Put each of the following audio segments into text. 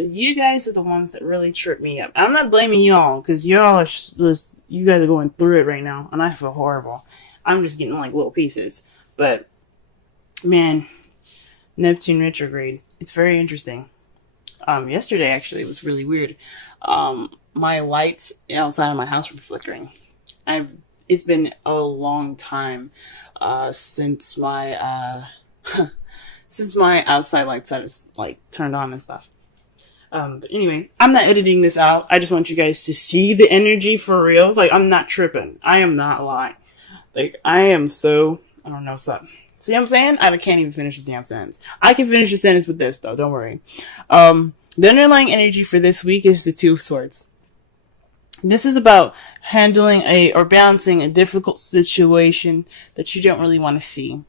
But you guys are the ones that really trip me up. I'm not blaming y'all, because y'all are just, you guys are going through it right now, and I feel horrible. I'm just getting like little pieces. But, man, Neptune retrograde. It's very interesting. Yesterday, actually, it was really weird. My lights outside of my house were flickering. It's been a long time since my since my outside lights are like turned on and stuff. But anyway, I'm not editing this out. I just want you guys to see the energy for real. Like, I'm not tripping. I am not lying. Like, I am so, I don't know, so. See what I'm saying? I can't even finish the damn sentence. I can finish the sentence with this, though. Don't worry. The underlying energy for this week is the Two of Swords. This is about handling or balancing a difficult situation that you don't really want to see.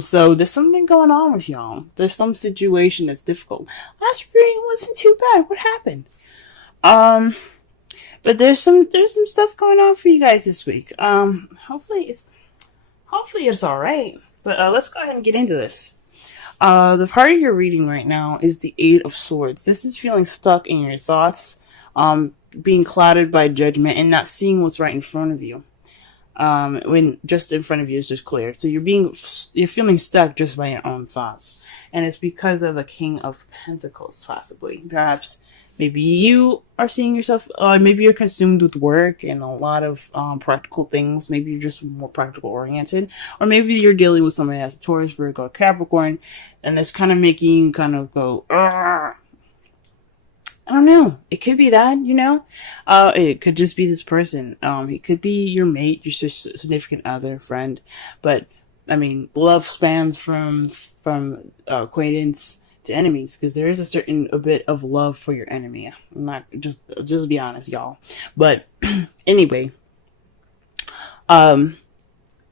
So there's something going on with y'all. There's some situation that's difficult. Last reading wasn't too bad. What happened? But there's some stuff going on for you guys this week. Hopefully it's all right. But let's go ahead and get into this. The part of your reading right now is the Eight of Swords. This is feeling stuck in your thoughts, being clouded by judgment, and not seeing what's right in front of you. When just in front of you is just clear. So you're feeling stuck just by your own thoughts. And it's because of the King of Pentacles, possibly. Perhaps maybe you are seeing yourself, maybe you're consumed with work and a lot of practical things. Maybe you're just more practical oriented. Or maybe you're dealing with somebody that's a Taurus, Virgo, Capricorn, and that's kind of making you kind of go, Argh. I don't know. It could be that, you know. It could just be this person. It could be your mate, your significant other, friend. But I mean, love spans from acquaintance to enemies, because there is a bit of love for your enemy. I'm not just be honest, y'all. But anyway,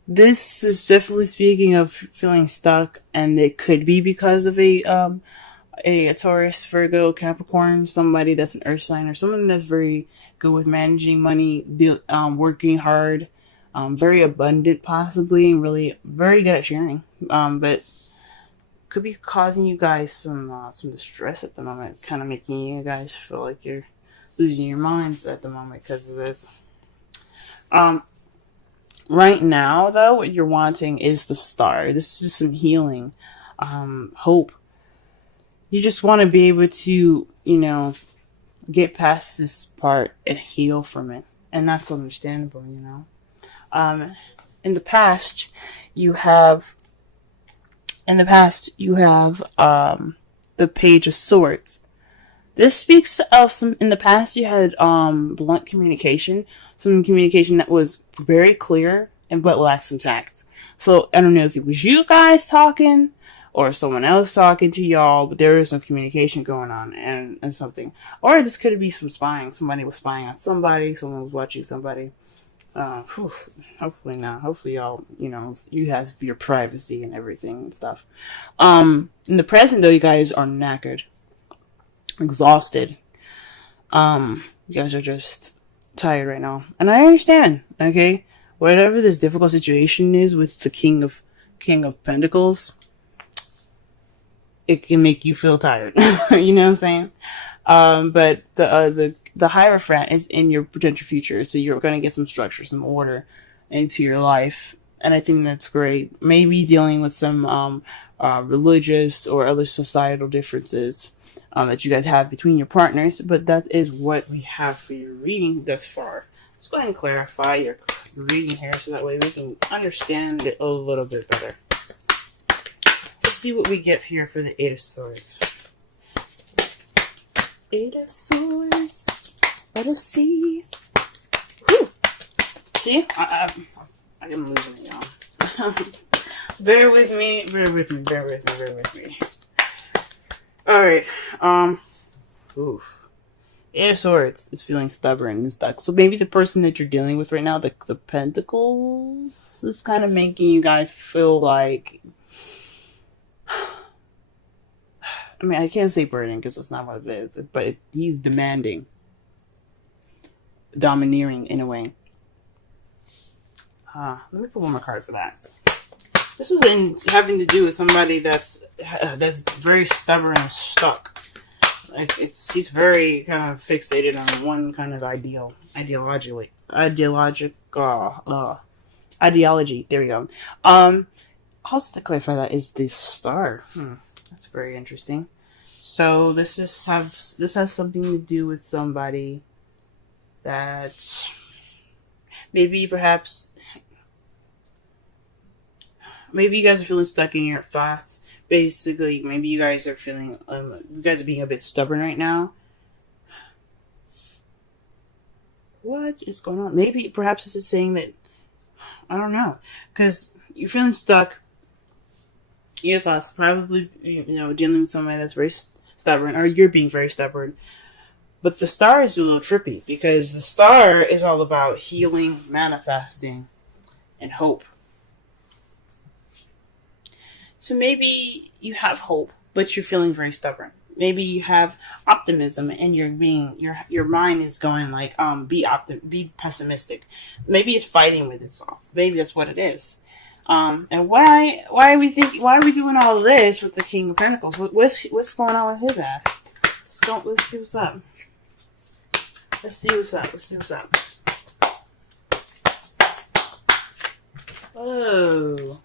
this is definitely speaking of feeling stuck, and it could be because of a Taurus, Virgo, Capricorn, somebody that's an earth sign, or someone that's very good with managing money, working hard, very abundant possibly, and really very good at sharing. But could be causing you guys some distress at the moment, kind of making you guys feel like you're losing your minds at the moment because of this. Right now, though, what you're wanting is the Star. This is some healing, hope. You just want to be able to, get past this part and heal from it. And that's understandable, In the past, you have the Page of Swords. This speaks of in the past you had blunt communication, some communication that was very clear but lacked some tact. So I don't know if it was you guys talking or someone else talking to y'all, but there is some communication going on and something. Or this could be some spying. Somebody was spying on somebody, someone was watching somebody. Hopefully not. Hopefully y'all, you have your privacy and everything and stuff. In the present though, you guys are knackered, exhausted. You guys are just tired right now. And I understand, okay? Whatever this difficult situation is with the King of Pentacles, it can make you feel tired. You know what I'm saying? But the Hierophant is in your potential future, so you're going to get some structure, some order into your life, and I think that's great. Maybe dealing with some religious or other societal differences that you guys have between your partners, but that is what we have for your reading thus far. Let's go ahead and clarify your reading here, so that way we can understand it a little bit better. Let's see what we get here for the Eight of Swords. Eight of Swords. Let us see. Whew. See? I am losing it, y'all. Bear with me. Alright. Oof. Eight of Swords is feeling stubborn and stuck. So maybe the person that you're dealing with right now, the Pentacles, is kind of making you guys feel like... I mean, I can't say burden because that's not what it is, but he's demanding, domineering in a way. Let me put one more card for that. This is having to do with somebody that's very stubborn and stuck. He's very kind of fixated on one kind of ideology. There we go. Also to clarify, that is the star. That's very interesting. So this has something to do with somebody that maybe you guys are feeling stuck in your thoughts. Basically, maybe you guys are feeling you guys are being a bit stubborn right now. What is going on? Maybe perhaps this is saying that, I don't know, because you're feeling stuck. Your thoughts, probably, dealing with somebody that's very stubborn, or you're being very stubborn. But the star is a little trippy, because the star is all about healing, manifesting, and hope. So maybe you have hope, but you're feeling very stubborn. Maybe you have optimism, and your mind is going like, be pessimistic. Maybe it's fighting with itself. Maybe that's what it is. And why are we doing all of this with the King of Pentacles? What's going on with his ass? Let's see what's up. Let's see what's up. Oh.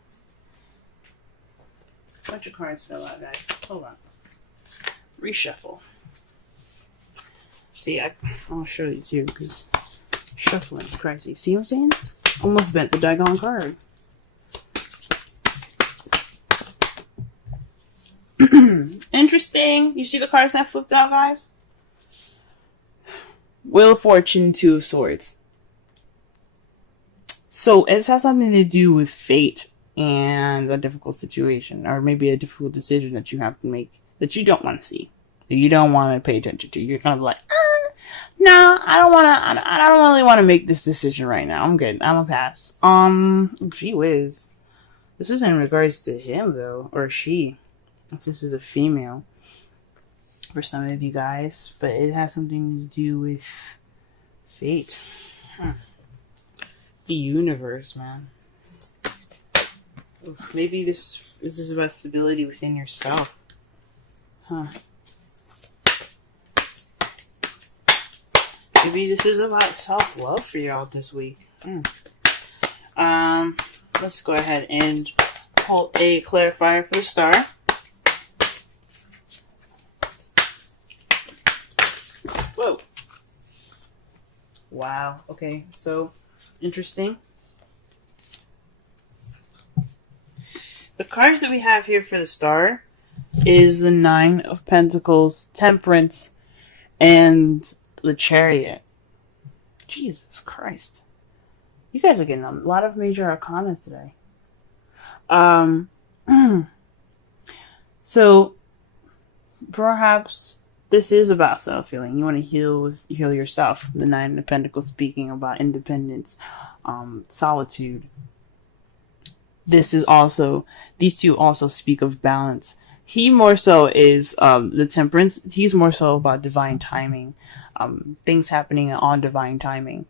Bunch of cards fell out, guys. Hold on. Reshuffle. See, I'll show you too, because shuffling is crazy. See what I'm saying? Almost bent the daggone card. Interesting. You see the cards that flipped out, guys? Wheel of Fortune, Two of Swords. So it has something to do with fate and a difficult situation, or maybe a difficult decision that you have to make that you don't want to see, that you don't want to pay attention to. You're kind of like, no, I don't really want to make this decision right now. I'm good. I'm a pass. Gee whiz. This is in regards to him though, or she. If this is a female, for some of you guys, but it has something to do with fate. The universe, man. Oof, maybe this is about stability within yourself. Maybe this is about self-love for y'all this week. Let's go ahead and pull a clarifier for the star. Whoa. Wow. Okay, so interesting. The cards that we have here for the star is the Nine of Pentacles, Temperance, and the Chariot. Jesus Christ. You guys are getting a lot of major arcanas today. So, perhaps this is about self-healing. You want to heal yourself. The Nine of Pentacles speaking about independence, solitude. These two also speak of balance. He more so is the Temperance. He's more so about divine timing, things happening on divine timing.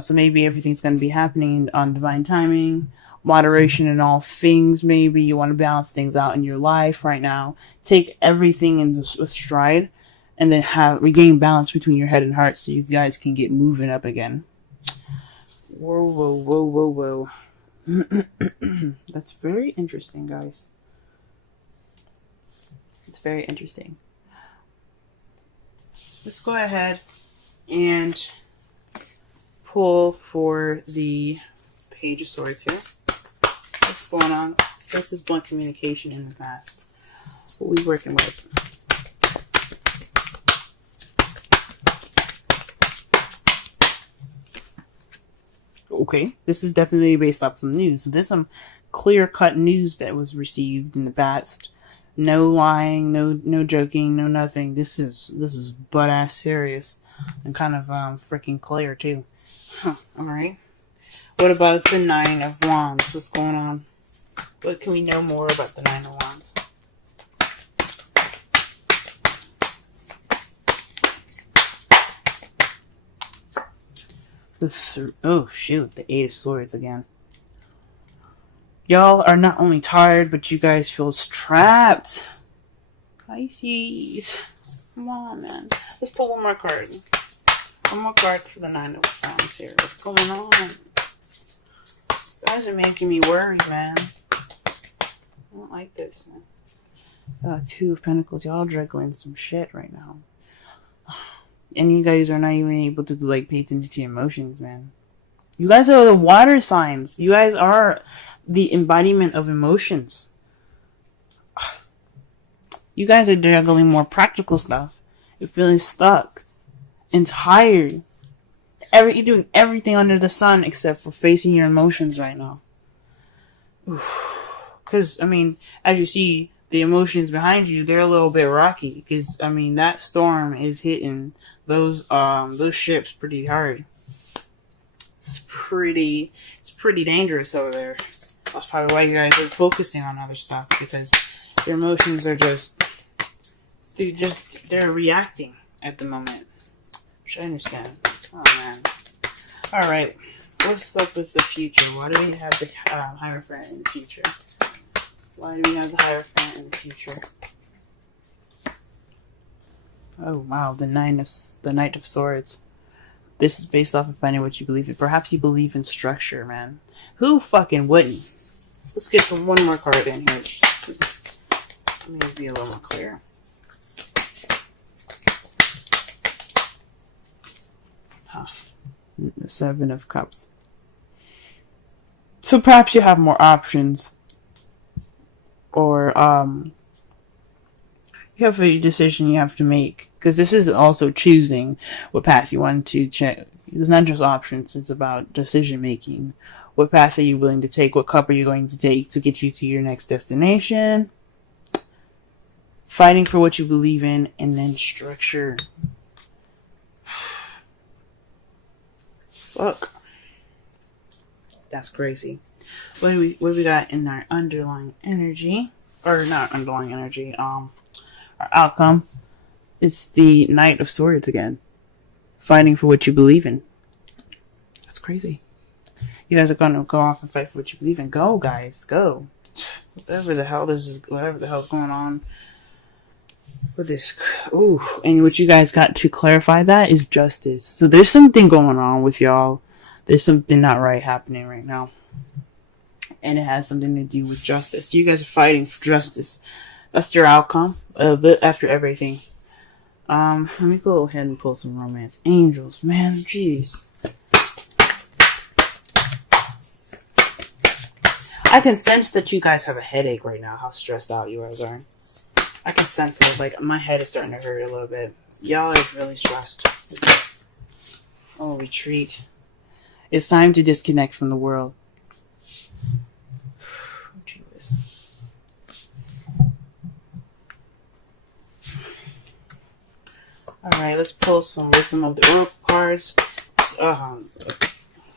So maybe everything's going to be happening on divine timing, moderation in all things. Maybe you want to balance things out in your life right now. Take everything with stride, and then regain balance between your head and heart, so you guys can get moving up again. Whoa, whoa, whoa, whoa, whoa. That's very interesting, guys. It's very interesting. Let's go ahead and pull for the Page of Swords here. What's going on? This is blunt communication in the past. What we working with? Okay, this is definitely based off some news. So there's some clear-cut news that was received in the past. No lying, no joking, no nothing. This is butt-ass serious and kind of freaking clear too. Alright. What about the Nine of Wands? What's going on? What can we know more about the Nine of Wands? Oh shoot, the Eight of Swords again. Y'all are not only tired, but you guys feel trapped. Pisces. Come on, man. Let's pull one more card. One more card for the Nine of Wands here. What's going on? You guys are making me worry, man. I don't like this, man. Two of Pentacles. Y'all juggling some shit right now. And you guys are not even able to, like, pay attention to your emotions, man. You guys are the water signs. You guys are the embodiment of emotions. You guys are juggling more practical stuff. You're feeling stuck and tired. You're doing everything under the sun except for facing your emotions right now. Because, I mean, as you see, the emotions behind you, they're a little bit rocky. Because, I mean, that storm is hitting those ships pretty hard. It's pretty dangerous over there. That's probably why you guys are focusing on other stuff, because your emotions are they're reacting at the moment. Which I understand. Oh man. Alright. What's up with the future? Why do we have the Hierophant in the future? Why do we have the Hierophant in the future? Oh wow, the Knight of Swords. This is based off of finding what you believe in. Perhaps you believe in structure, man. Who fucking wouldn't? Let's get one more card in here. Just let me be a little more clear. The Seven of Cups. So perhaps you have more options. Or, you have a decision you have to make. Because this is also choosing what path you want to check. It's not just options, it's about decision making. What path are you willing to take? What cup are you going to take to get you to your next destination? Fighting for what you believe in, and then structure. Fuck. That's crazy. What do we got in our underlying energy? Or not underlying energy, our outcome. It's the Knight of Swords again. Fighting for what you believe in. That's crazy. You guys are gonna go off and fight for what you believe in. Go, guys, go. Whatever the hell's going on with this. Ooh, and what you guys got to clarify that is justice. So there's something going on with y'all. There's something not right happening right now. And it has something to do with justice. You guys are fighting for justice. That's your outcome. After everything. Let me go ahead and pull some romance angels. Man, jeez. I can sense that you guys have a headache right now. How stressed out you guys are. I can sense it. Like, my head is starting to hurt a little bit. Y'all are really stressed. Oh, retreat. It's time to disconnect from the world. Jesus. Alright, let's pull some Wisdom of the Oracle cards. A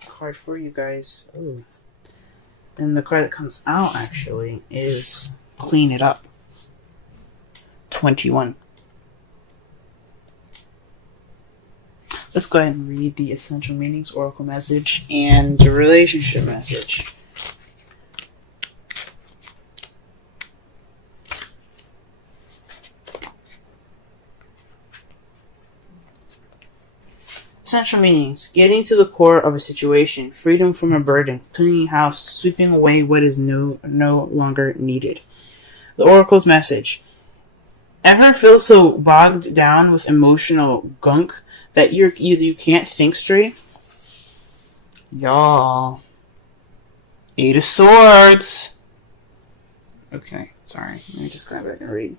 card for you guys. Ooh. And the card that comes out, actually, is Clean It Up. 21. Let's go ahead and read the Essential Meanings, Oracle message, and the relationship message. Essential meanings: getting to the core of a situation, freedom from a burden, cleaning house, sweeping away what is no longer needed. The Oracle's message: ever feel so bogged down with emotional gunk that you can't think straight? Y'all. 8 of Swords. Okay, sorry. Let me just go back and read.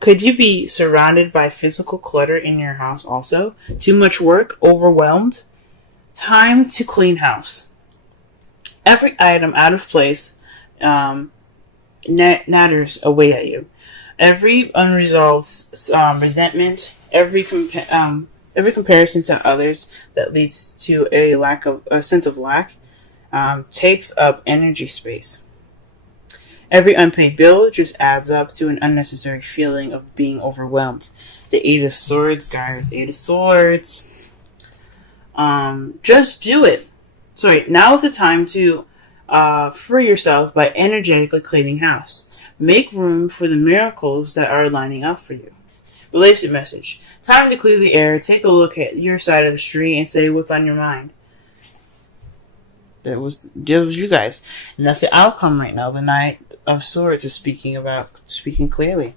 Could you be surrounded by physical clutter in your house also? Too much work? Overwhelmed? Time to clean house. Every item out of place natters away at you. Every unresolved resentment, every comparison to others that leads to a sense of lack, takes up energy space. Every unpaid bill just adds up to an unnecessary feeling of being overwhelmed. The 8 of Swords, guys. 8 of Swords. Just do it. Sorry, now is the time to free yourself by energetically cleaning house. Make room for the miracles that are lining up for you. Relationship message. Time to clear the air. Take a look at your side of the street and say what's on your mind. That was you guys. And that's the outcome right now. The Knight of Swords is speaking clearly.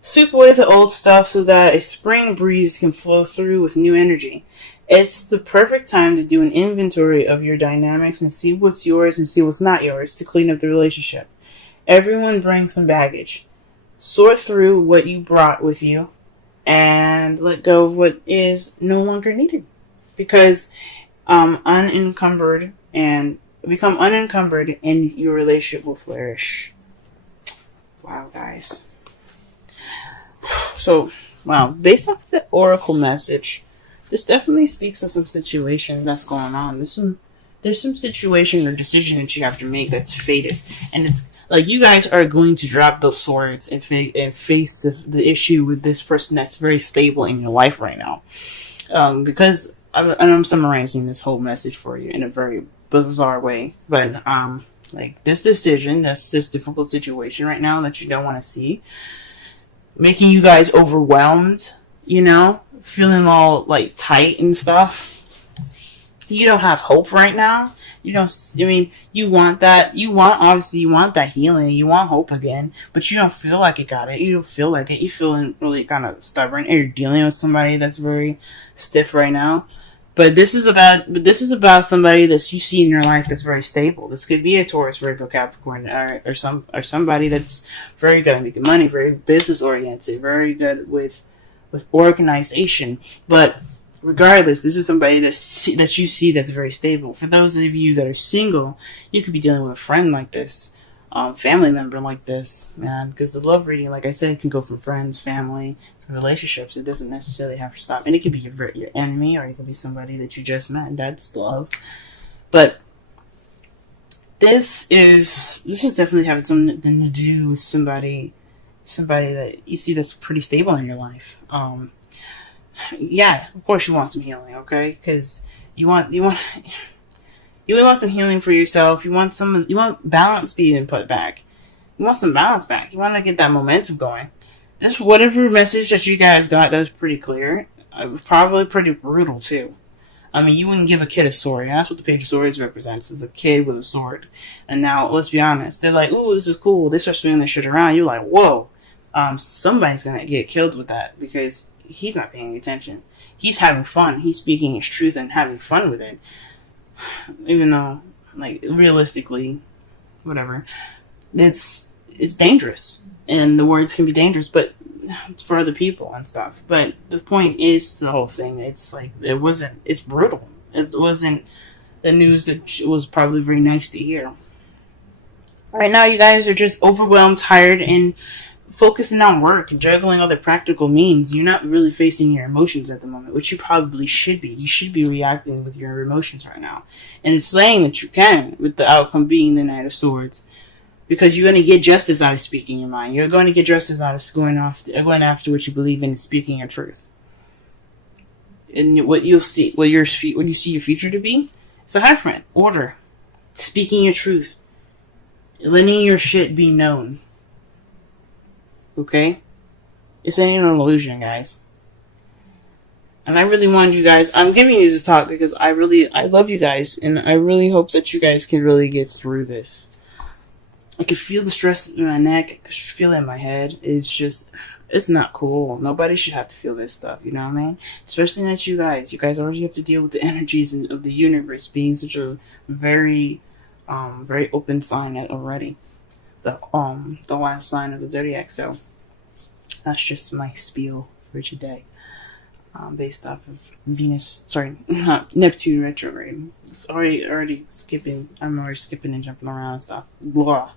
Sweep away the old stuff so that a spring breeze can flow through with new energy. It's the perfect time to do an inventory of your dynamics and see what's yours and see what's not yours to clean up the relationship. Everyone brings some baggage. Sort through what you brought with you and let go of what is no longer needed. Because unencumbered and become unencumbered and your relationship will flourish. Wow, guys. So, wow, based off the oracle message, this definitely speaks of some situation that's going on. There's some situation or decision that you have to make that's fated. And it's like you guys are going to drop those swords and face the issue with this person that's very stable in your life right now. Because I'm summarizing this whole message for you in a very bizarre way. But like this decision, this difficult situation right now that you don't want to see, making you guys overwhelmed, feeling all like tight and stuff. You don't have hope right now. You want that. You want that healing. You want hope again, but you don't feel like you got it. You don't feel like it. You're feeling really kind of stubborn, and you're dealing with somebody that's very stiff right now. But this is about somebody that you see in your life that's very stable. This could be a Taurus, Virgo, Capricorn, or somebody that's very good at making money, very business oriented, very good with organization. But regardless, this is somebody that you see that's very stable. For those of you that are single, you could be dealing with a friend like this, family member like this, man. Because the love reading, like I said, can go from friends, family, to relationships. It doesn't necessarily have to stop. And it could be your enemy, or it could be somebody that you just met. That's love. But this is definitely having something to do with somebody that you see that's pretty stable in your life. Yeah, of course you want some healing, okay? Because you want some healing for yourself. You want balance being put back. You want some balance back. You want to get that momentum going. This whatever message that you guys got that was pretty clear. Probably pretty brutal too. I mean, you wouldn't give a kid a sword. That's what the Page of Swords represents, is a kid with a sword. And now, let's be honest, they're like, ooh, this is cool. They start swinging this shit around. You're like, whoa. Somebody's gonna get killed with that because he's not paying attention. He's having fun. He's speaking his truth and having fun with it. Even though, like, realistically, whatever, it's dangerous. And the words can be dangerous, but it's for other people and stuff. But the point is the whole thing. It's like, it's brutal. It wasn't the news that was probably very nice to hear. Right now, you guys are just overwhelmed, tired, and focusing on work and juggling other practical means. You're not really facing your emotions at the moment, which you probably should be. You should be reacting with your emotions right now. And it's saying that you can, with the outcome being the Knight of Swords. Because you're going to get justice out of speaking your mind. You're going to get justice out of going after what you believe in and speaking your truth. And what you see your future to be, is a Hierophant. Order. Speaking your truth. Letting your shit be known. Okay? It's ain't an illusion, guys. And I really want you guys, I'm giving you this talk because I love you guys, and I really hope that you guys can really get through this. I can feel the stress in my neck, I can feel it in my head. It's not cool. Nobody should have to feel this stuff, you know what I mean? Especially not you guys. You guys already have to deal with the energies of the universe being such a very, very open sign already. The last sign of the zodiac. So that's just my spiel for today, based off of Neptune retrograde. It's already skipping. I'm already skipping and jumping around and stuff. Blah.